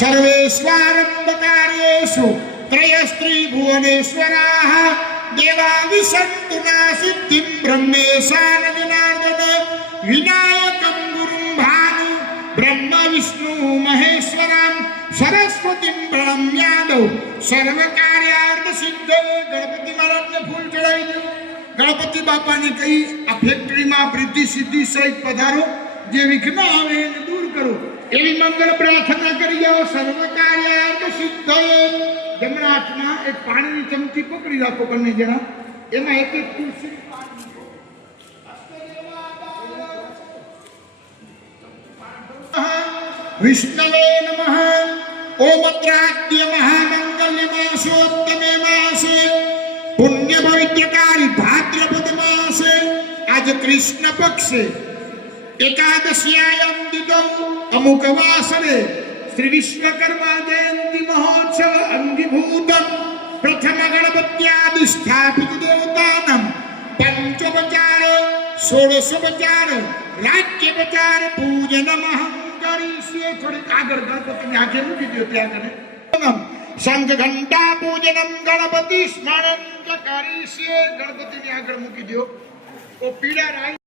सर्वेश्वरंबकार्येषु त्रयस्त्री भुवनेश्वराः देवा विसन्तु नासिद्धिं ब्रह्मेशान जनार्दन विनायकं गुरुं भानु ब्रह्म विष्णु महेश्वरं सरस्वतीं प्रणम्यादौ सर्वकार्यार्थ सिद्धे। गणपति महाराज ने फूल चढ़ाई दो। गणपति बापा ने कही आ फैक्टरी में वृद्धि सिद्धि सहित पधारो, जे विघ्न आवे એને दूर करो, एवी मंगल प्रार्थना करी जाओ। सर्वकार्यार्थ सिद्धे। जमणा हाथमां एक पाણીની ચમચી પકડી રાખો બંને જણા, એમાં એક એક તુલસી विष्णवे नमः। ओमत्राद्य महामंगल्य मासोत्तमे मासे पुण्य पवित्रकारी भाद्रपद मासे आज कृष्ण पक्षे एकादश्यायां तिथौ अमुक वासरे श्री विश्वकर्मा जयंती महोत्सव अंगीभूतं प्रथम गणपत्यादि स्थापित देवतानां पंचोपचार षोडशोपचार राज्योपचार पूजनमः કરીએ। થોડીક આગળ ગણપતિની આંખે મૂકી દો ત્યાં કને શંખ ઘંટા પૂજનમ ગણપતિ સ્મરણ કરીએ। ગણપતિની આગળ મૂકી દો. ઓ પીડા રાઈ